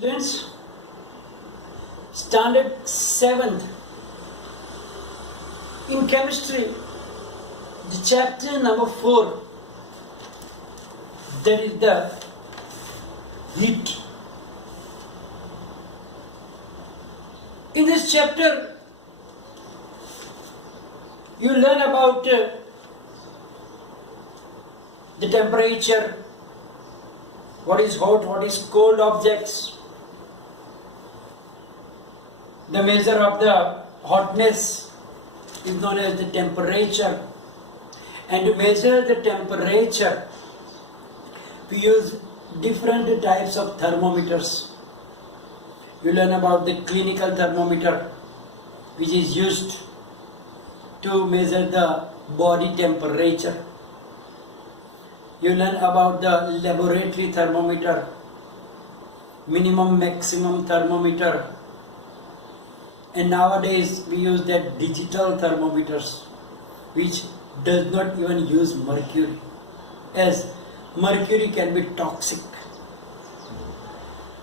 Students, standard 7th in chemistry, the chapter number 4, that is the heat. In this chapter, you learn about the temperature, what is hot, what is cold objects, the measure of the hotness is known as the temperature, and to measure the temperature we use different types of thermometers. You learn about the clinical thermometer, which is used to measure the body temperature. You learn about the laboratory thermometer, minimum maximum thermometer, and nowadays we use that digital thermometers which does not even use mercury, as mercury can be toxic.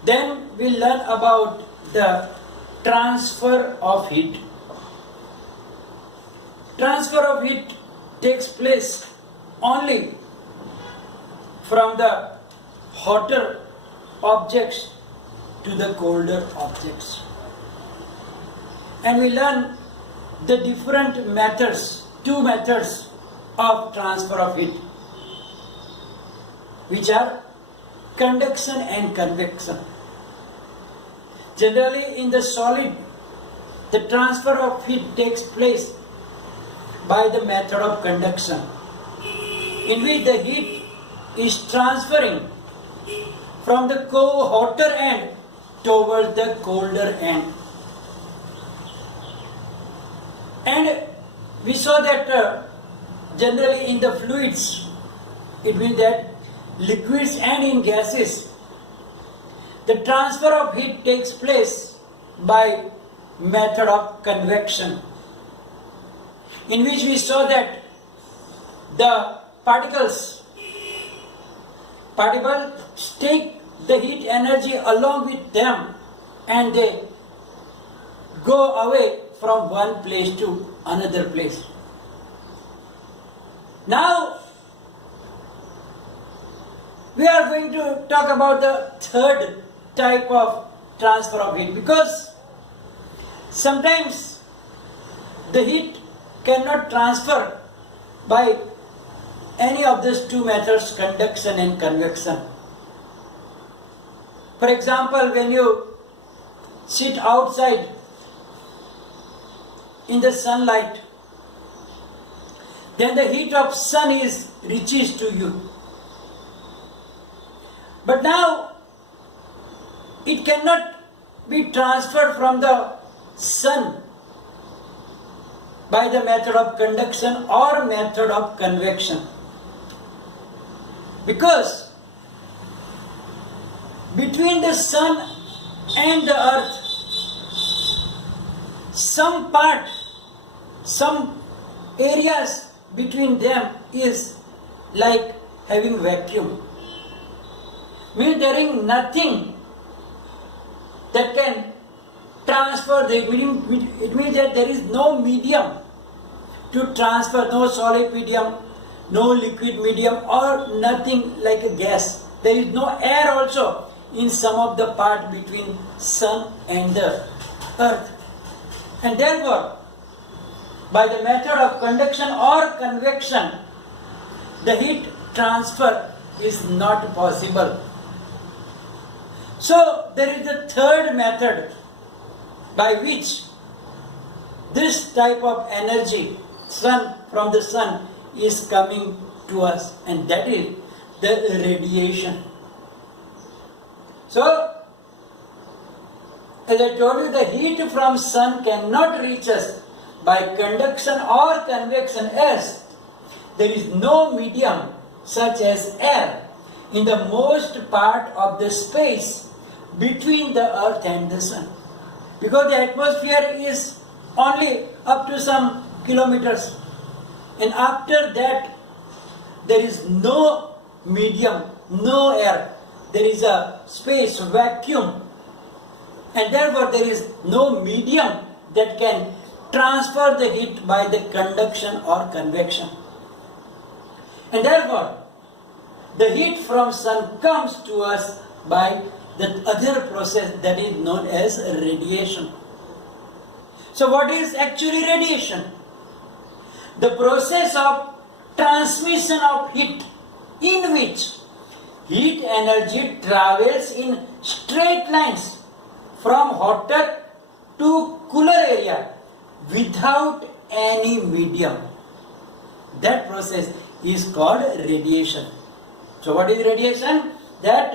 Then we learn about the transfer of heat. Transfer of heat takes place only from the hotter objects to the colder objects. And we learn the different methods, two methods of transfer of heat, which are conduction and convection. Generally in the solid, the transfer of heat takes place by the method of conduction, in which the heat is transferring from the hotter end towards the colder end. And we saw that generally in the fluids, it means that liquids and in gases, the transfer of heat takes place by method of convection, in which we saw that the particles take the heat energy along with them and they go away from one place to another place. Now we are going to talk about the third type of transfer of heat, because sometimes the heat cannot transfer by any of these two methods, conduction and convection. For example, when you sit outside in the sunlight, then the heat of sun reaches to you. But now it cannot be transferred from the sun by the method of conduction or method of convection, because between the sun and the earth, some areas between them is like having vacuum. Means there is nothing that can transfer the heat. It means that there is no medium to transfer, no solid medium, no liquid medium, or nothing like a gas. There is no air also in some of the part between sun and the earth. And therefore, by the method of conduction or convection, the heat transfer is not possible. So there is the third method by which this type of energy from the sun is coming to us, and that is the radiation. So, as I told you, the heat from sun cannot reach us by conduction or convection, as there is no medium such as air in the most part of the space between the earth and the sun, because the atmosphere is only up to some kilometers, and after that there is no medium, no air, there is a space, vacuum and therefore there is no medium that can transfer the heat by the conduction or convection. And therefore, the heat from sun comes to us by the other process that is known as radiation. So what is actually radiation? The process of transmission of heat in which heat energy travels in straight lines from hotter to cooler area without any medium. That process is called radiation. So what is radiation? That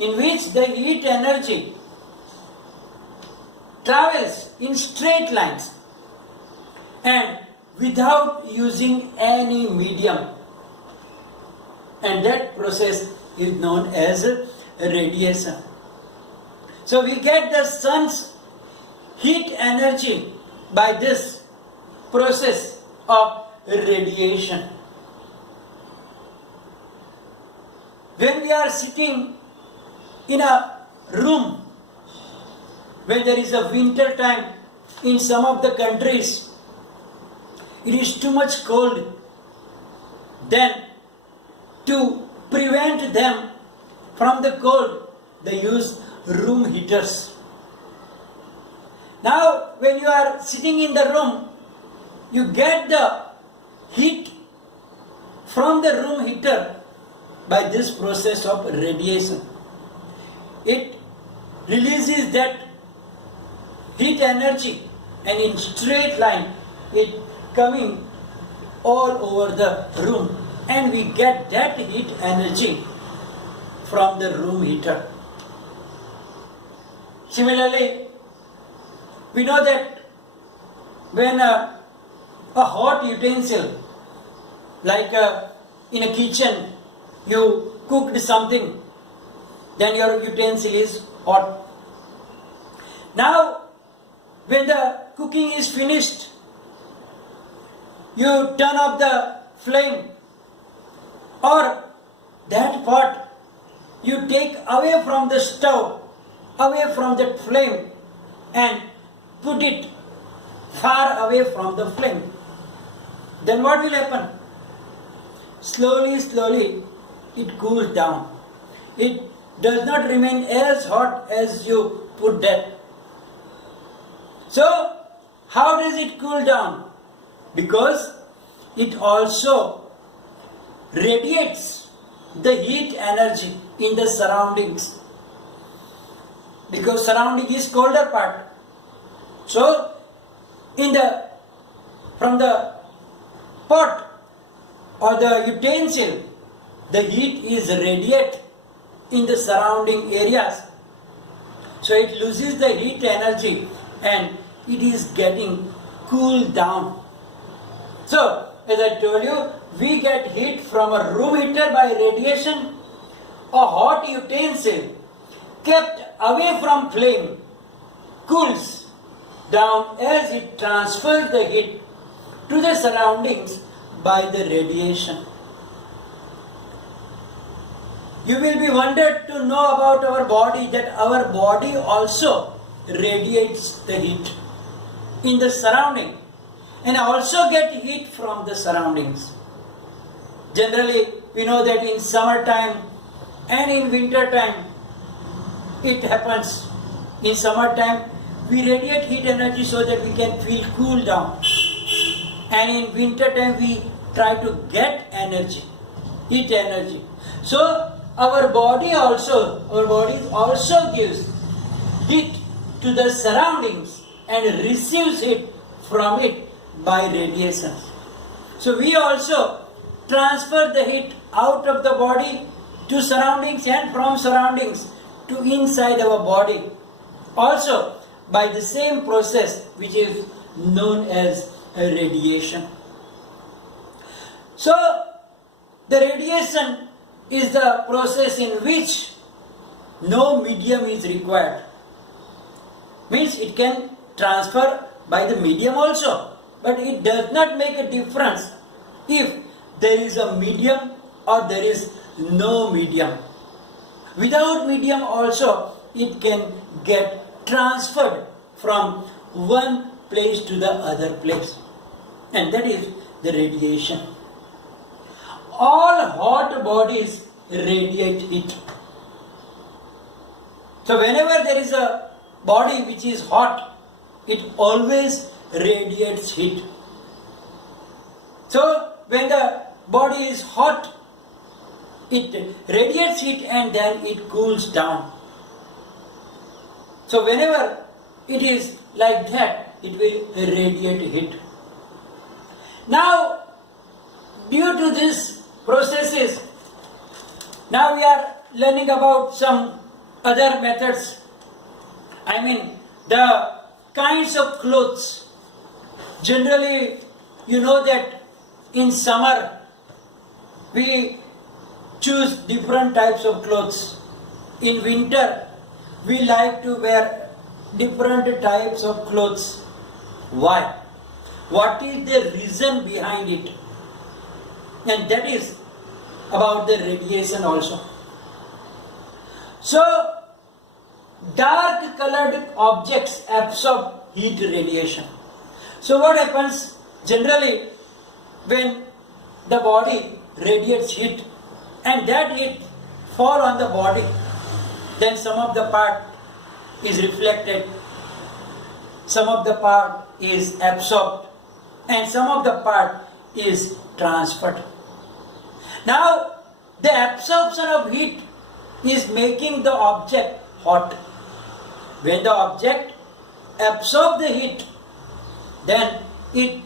in which the heat energy travels in straight lines and without using any medium, and that process is known as radiation. So we get the sun's heat energy by this process of radiation. When we are sitting in a room, when there is a winter time in some of the countries, it is too much cold. Then to prevent them from the cold, they use room heaters. Now when you are sitting in the room, you get the heat from the room heater by this process of radiation. It releases that heat energy and in straight line it coming all over the room, and we get that heat energy from the room heater. Similarly, we know that when a hot utensil, like in a kitchen, you cooked something, then your utensil is hot. Now, when the cooking is finished, you turn off the flame, or that pot you take away from the stove, away from that flame, and put it far away from the flame. Then what will happen? Slowly it cools down. It does not remain as hot as you put that. So, how does it cool down? Because it also radiates the heat energy in the surroundings. Because surrounding is colder part. So, from the pot or the utensil, the heat is radiated in the surrounding areas. So it loses the heat energy and it is getting cooled down. So, as I told you, we get heat from a room heater by radiation. A hot utensil kept away from flame cools down as it transfers the heat to the surroundings by the radiation. You will be wondered to know about our body, that our body also radiates the heat in the surrounding and also get heat from the surroundings. Generally, we know that in summertime and in winter time it happens. In summertime we radiate heat energy so that we can feel cool down, and in winter time we try to get energy, heat energy. So our body also gives heat to the surroundings and receives it from it by radiation. So we also transfer the heat out of the body to surroundings and from surroundings to inside our body, also by the same process which is known as radiation. So the radiation is the process in which no medium is required. Means it can transfer by the medium also, but it does not make a difference if there is a medium or there is no medium. Without medium also it can get transferred from one place to the other place. And that is the radiation. All hot bodies radiate heat. So whenever there is a body which is hot, it always radiates heat. So when the body is hot, it radiates heat and then it cools down. So whenever it is like that, it will radiate heat. Now, due to these processes, now we are learning about some other methods. I mean, the kinds of clothes. Generally, you know that in summer, we choose different types of clothes. In winter, we like to wear different types of clothes. Why? What is the reason behind it? And that is about the radiation also. So, dark colored objects absorb heat radiation. So what happens generally when the body radiates heat and that heat fall on the body, then some of the part is reflected, some of the part is absorbed, and some of the part is transferred. Now, the absorption of heat is making the object hot. When the object absorbs the heat, then its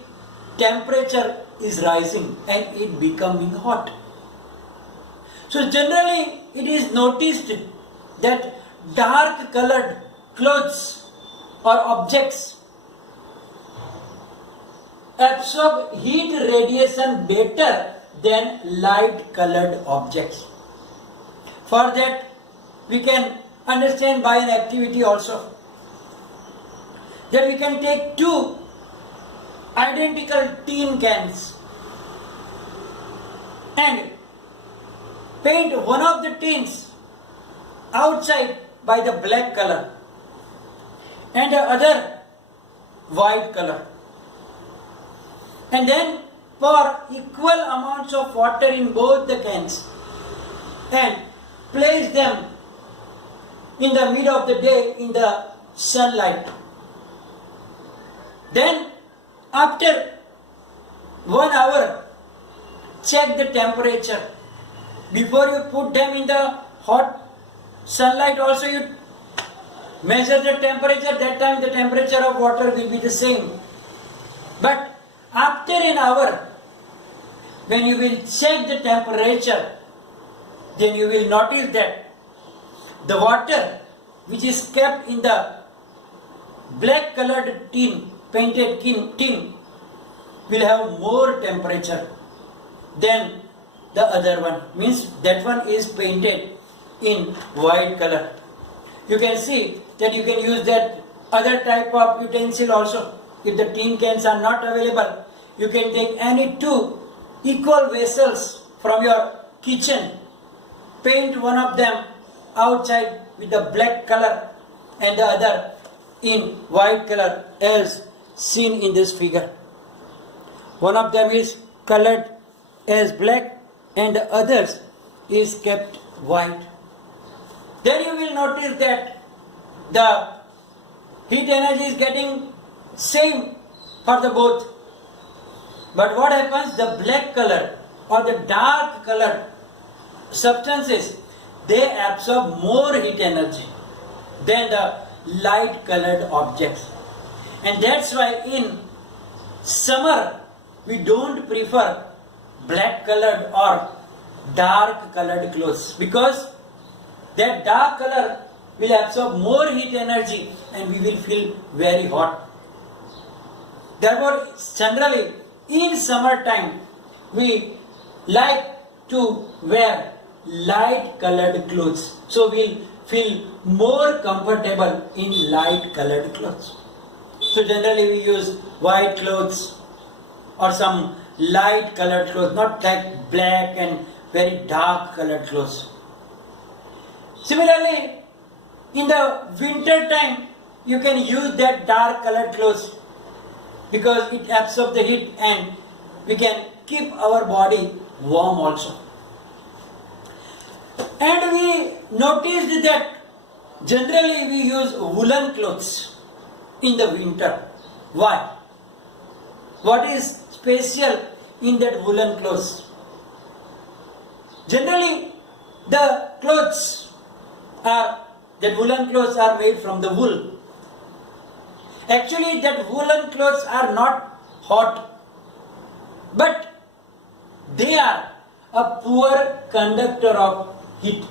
temperature is rising and it becoming hot. So generally it is noticed that dark colored clothes or objects absorb heat radiation better than light colored objects. For that we can understand by an activity also, that we can take two identical tin cans and paint one of the tins outside by the black color and the other white color, and then pour equal amounts of water in both the cans and place them in the middle of the day in the sunlight. Then after 1 hour, check the temperature. Before you put them in the hot sunlight also, you measure the temperature. That time the temperature of water will be the same. But after an hour, when you will check the temperature, then you will notice that the water which is kept in the black colored tin, painted tin, will have more temperature than the other one. Means that one is painted in white color. You can see that you can use that other type of utensil also. If the tin cans are not available, you can take any two equal vessels from your kitchen, paint one of them outside with the black color and the other in white color as seen in this figure. One of them is colored as black and the others is kept white. Then you will notice that the heat energy is getting same for the both. But what happens, the black color or the dark color substances, they absorb more heat energy than the light colored objects. And that's why in summer we don't prefer black colored or dark colored clothes, because that dark color will absorb more heat energy and we will feel very hot. Therefore, generally in summertime we like to wear light colored clothes, so we'll feel more comfortable in light colored clothes. So generally we use white clothes or some light colored clothes, not like black and very dark colored clothes. Similarly, in the winter time you can use that dark colored clothes because it absorbs the heat and we can keep our body warm also. And we noticed that generally we use woolen clothes in the winter. Why? What is special in that woolen clothes? Generally the woolen clothes are made from the wool. Actually that woolen clothes are not hot, but they are a poor conductor of heat.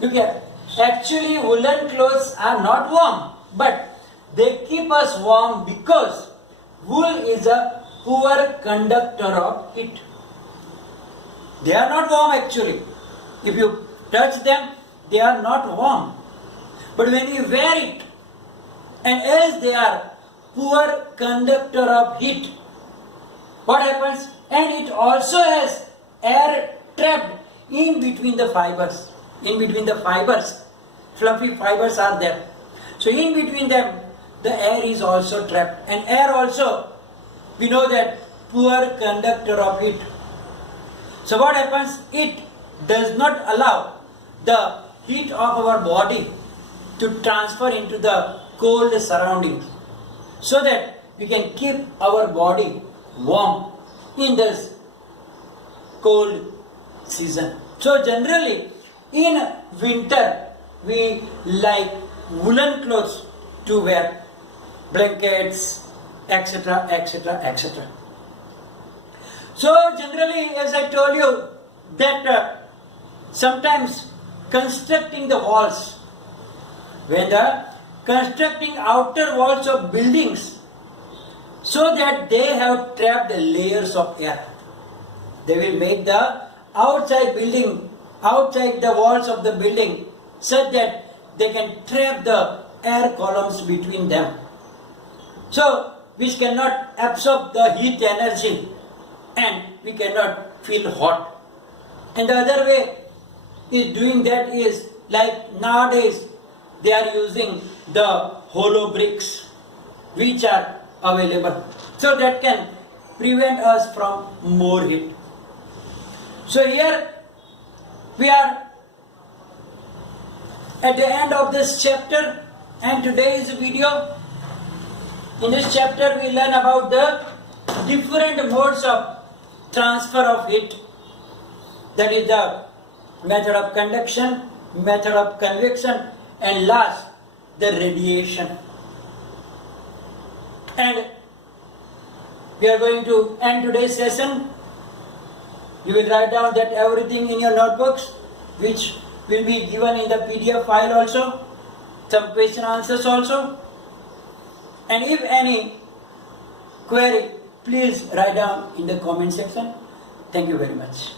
Look here. Actually woolen clothes are not warm, but they keep us warm because wool is a poor conductor of heat. They are not warm actually. If you touch them, they are not warm. But when you wear it, and as they are poor conductor of heat, what happens? And it also has air trapped in between the fibers. In between the fibers, fluffy fibers are there. So in between them, the air is also trapped. And air also, we know that poor conductor of heat. So what happens? It does not allow the heat of our body to transfer into the cold surroundings, so that we can keep our body warm in this cold season. So generally in winter we like woolen clothes to wear, blankets, etc., etc., etc. So generally, as I told you, that sometimes constructing the walls, when the constructing outer walls of buildings, so that they have trapped layers of air, they will make the outside the walls of the building such that they can trap the air columns between them, so which cannot absorb the heat energy and we cannot feel hot. And the other way is doing that is like nowadays they are using the hollow bricks which are available, so that can prevent us from more heat. So here we are at the end of this chapter and today's video. In this chapter we learn about the different modes of transfer of heat, that is the method of conduction, method of convection, and last the radiation. And we are going to end today's session. You will write down that everything in your notebooks, which will be given in the PDF file also, some question answers also. And if any query, please write down in the comment section. Thank you very much.